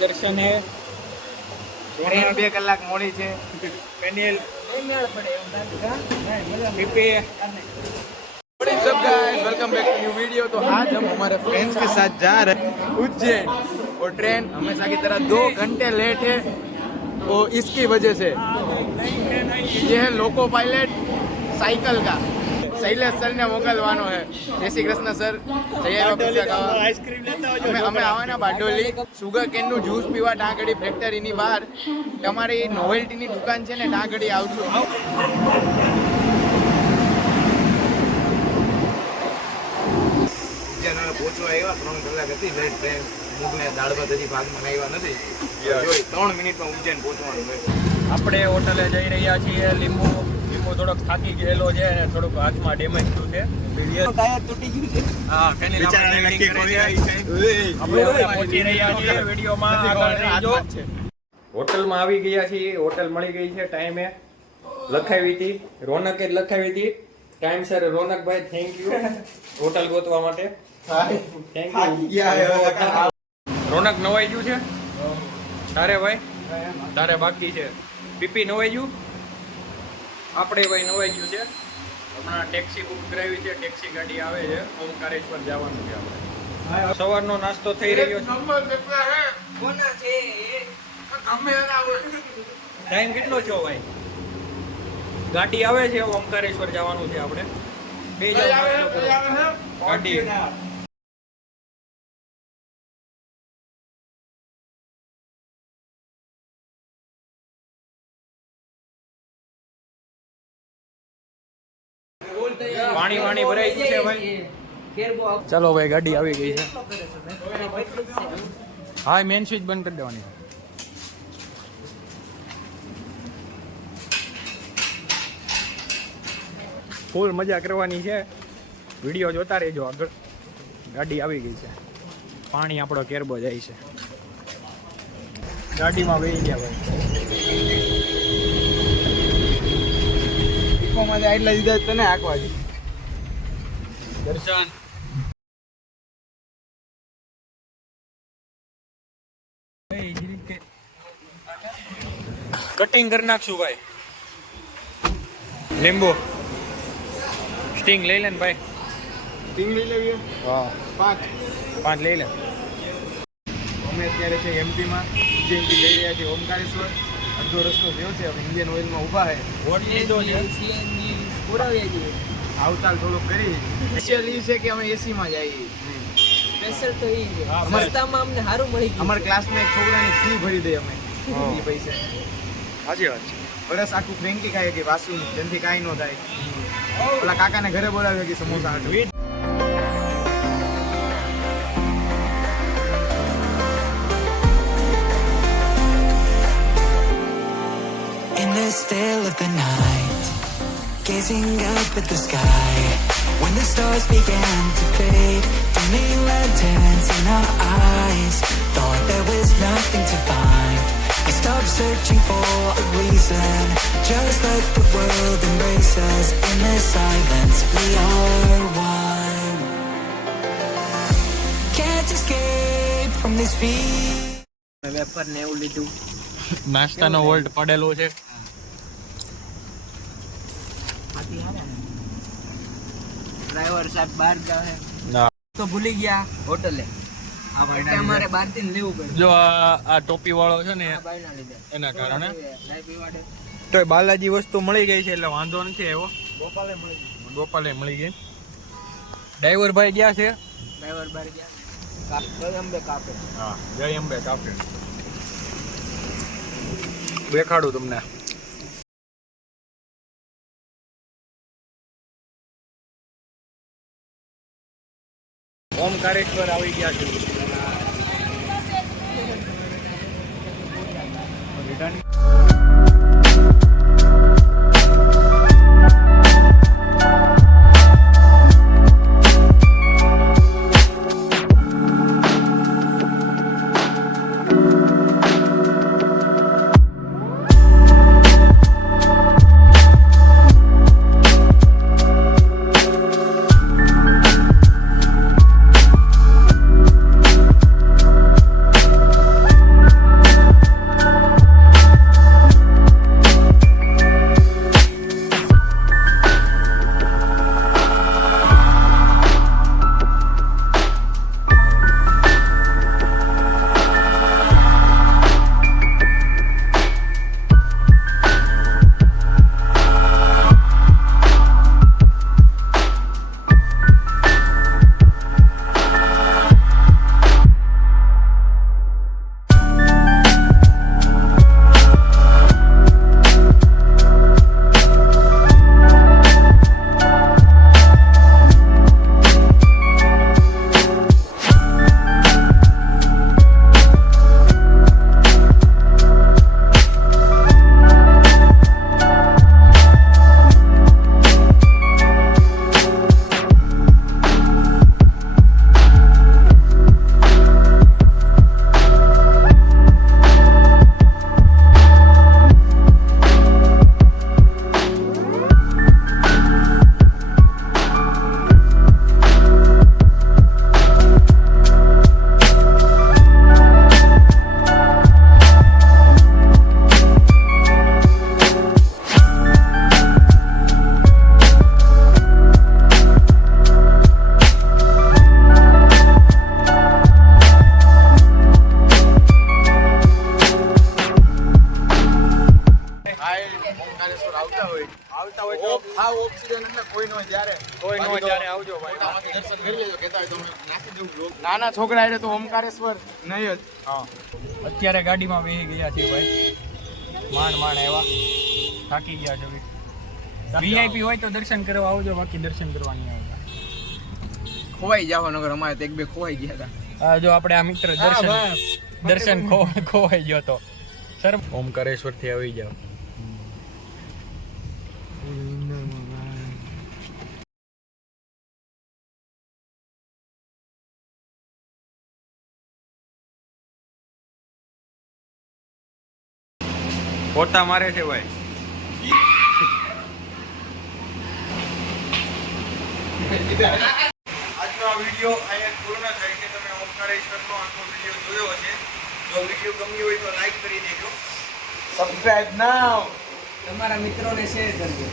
दर्शन है ટ્રેન 2 કલાક મોડી છે पेनिल पीपी सब guys welcome back to new video. तो आज हम हमारे फ्रेंड्स के साथ जा रहे हैं उज्जैन और ट्रेन हमेशा की तरह 2 घंटे लेट है और इसकी वजह से ये है लोको पायलट साइकिल का शैलेश सर ने मोकलवानो है। जय श्री कृष्ण सर आइसक्रीम लेता हो અમે આવવાના બારડોલી સુગર કેન નું જ્યુસ પીવા ડાંગડી ફેક્ટરીની બહાર તમારી નોવેલ્ટીની દુકાન છે ને ડાંગડી આવશું। પહોંચવા આવ્યા 3 કલાક હતી લેટ ટ્રેન મુગને દાળ ભાત હજી ભાગમાં આવ્યા નથી 3 મિનિટમાં ઉજ્જૈન પહોંચવાનું છે। આપણે હોટલે જઈ રહ્યા છીએ। લીંબુ થોડોક થાકી ગયેલો છે અને થોડુંક હાથમાં ડેમેજ થયું છે ટાયર તૂટી ગયું છે। હા આપણે પહોંચી રહ્યા છીએ વિડીયોમાં આગળ રહેજો। હોટલમાં આવી ગયા છીએ। હોટલ મળી ગઈ છે ટાઈમે લખાવી હતી રોનકે જ લખાવી હતી ટાઈમ સર રોનકભાઈ થેન્ક યુ હોટલ ગોતવા માટે થેન્ક યુ। રોનક નવાઈ ગયું છે તારે ભાઈ તારે બાકી છે પીપી નવાઈ ગયું આપણે ભાઈ નવાઈ ગયું છે। હમણાં ટેક્સી બુક કરાવી છે ટેક્સી ગાડી આવે છે ઓમકારેશ્વર જવાનું છે આપણે। સવારનો નાસ્તો થઈ રહ્યો છે ટાઈમ કેટલો છો ભાઈ ગાડી આવે છે ઓમકારેશ્વર જવાનું છે આપણે બે ગાડી પાણી વાણી ભરાઈ ગયું છે ભાઈ ચાલો ભાઈ ગાડી આવી ગઈ છે। હા મેન સ્વિચ બંધ કરી દેવાની ફૂલ મજા કરવાની છે વિડીયો જોતા રહેજો આગળ। ગાડી આવી ગઈ છે પાણી આપણો કેરબો જાય છે ગાડીમાં બેસી ગયા ભાઈ આટલા દીધા તને આંકવા છે દર્શન કટિંગ કરી નાખશું ભાઈ લીંબુ સ્ટિંગ લઈ લે ને ભાઈ ટીંગ લઈ લેવી હા 5 લઈ લે। અમે અત્યારે છે એમપીમાં ઉજ્જૈનથી જઈ રહ્યા છીએ ઓમકારેશ્વર અડધો રસ્તો થયો છે હવે ઇન્ડિયન ઓઇલમાં ઊભા છે વોટ લીધો છે આવતાલ થોડુંક કરી સ્પેશિયલ એ છે કે અમે એસીમાં જઈએ સ્પેશિયલ તો એ છે રસ્તામાં અમને સારું મળી ગયું। અમારા ક્લાસમાં એક છોકરાની ફી ભરી દે અમે એ પૈસા સાચી વાત છે વરસ આખું ફ્રેન્કી ખાય કે વાસુ જેનથી કાંઈ ન થાય ઓલા કાકાને ઘરે બોલાવ્યો કે સમોસા હાટું In the still of the night, gazing up at the sky, when the stars began to fade, dimming lanterns in our eyes, thought there was nothing to find. I stopped searching for a reason, just let the world embrace us. In the silence we are one, can't escape from this feeling. Vapour ને એવું લીધું નાસ્તાનો volt પડેલો છે driver સાહેબ બહાર જાય ના તો ભૂલી ગયા હોટલે અમારે બહારથી લેવું પડ્યું જો આ ટોપી વાળો છે ને ભાઈના લીધે એના કારણે નહીં પીવાડે તો બાલાજી વસ્તુ મળી ગઈ છે એટલે વાંધો નથી આવ્યો ગોપાલે મળી ગયું ગોપાલે મળી ગઈ ડ્રાઈવર ભાઈ ગયા છે ડ્રાઈવર બહાર ગયા જય અંબે કાપે હા જય અંબે કાપે દેખાડું તમને ઓમકારેશ્વર આવી ગયા છે કોઈ નો જાણે આવજો ભાઈ. દર્શન કરી લેજો. કહેતા હોય તો અમે નાખી દઉં vlog. નાના છોકરા એટલે તો ઓમકારેશ્વર નહીં જ. હા અત્યારે ગાડીમાં બેસી ગયા છીએ ભાઈ. માંડ આવ્યા, થાકી ગયા છે. વીઆઈપી હોય તો દર્શન કરવા આવજો, બાકી દર્શન કરવા નહીં આવતા. ખોવાઈ જાવ નગર અમારે તો એક બે ખોવાઈ ગયા હતા. આ જો આપણે આ મિત્ર દર્શન ખોવાઈ ગયો તો સર ઓમકારેશ્વર થી આવી જાવ. પોતા મારે છે ભાઈ. આજનો આ વિડીયો અહીંયા પૂર્ણ થાય છે. તમે ઓમકારેશ્વરનો આખો વિડીયો જોયો હશે. જો વિડીયો ગમ્યો હોય તો લાઈક કરી દેજો. સબસ્ક્રાઇબ નાઉ. તમારા મિત્રોને શેર કરજો.